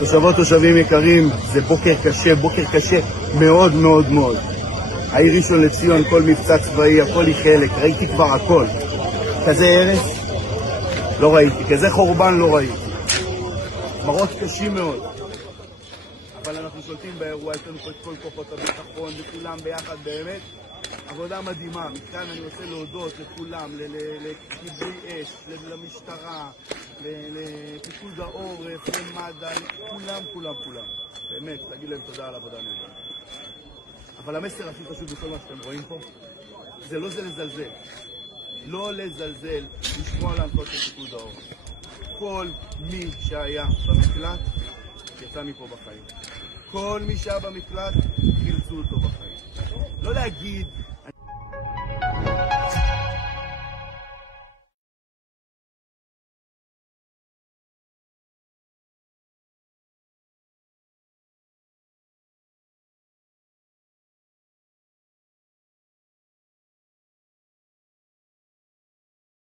תושבות, תושבים יקרים, זה בוקר קשה מאוד מאוד מאוד. העיר ראשון לציון, כל מבצע צבאי, הכל היא חלק, ראיתי כבר הכל. כזה הרס? לא ראיתי, כזה חורבן לא ראיתי. מראות קשים מאוד. אבל אנחנו שולטים באירוע, יש לנו פה את כל כוחות הביטחון וכולם ביחד באמת. עבודה מדהימה. מכאן אני רוצה להודות לכולם, לכיבוי אש, למשטרה, לפיקוד העורף, למד"א, כולם. באמת, להגיד להם תודה על עבודה נהדרת. אבל המסר הכי חשוב בכל מה שאתם רואים פה, זה לא לזלזל. לא לזלזל, לשמוע להנחיות של פיקוד העורף. כל מי שהיה במקלט, יצא מפה בחיים. כל מי שהיה במקלט, חילצו אותו בחיים. לא להגיד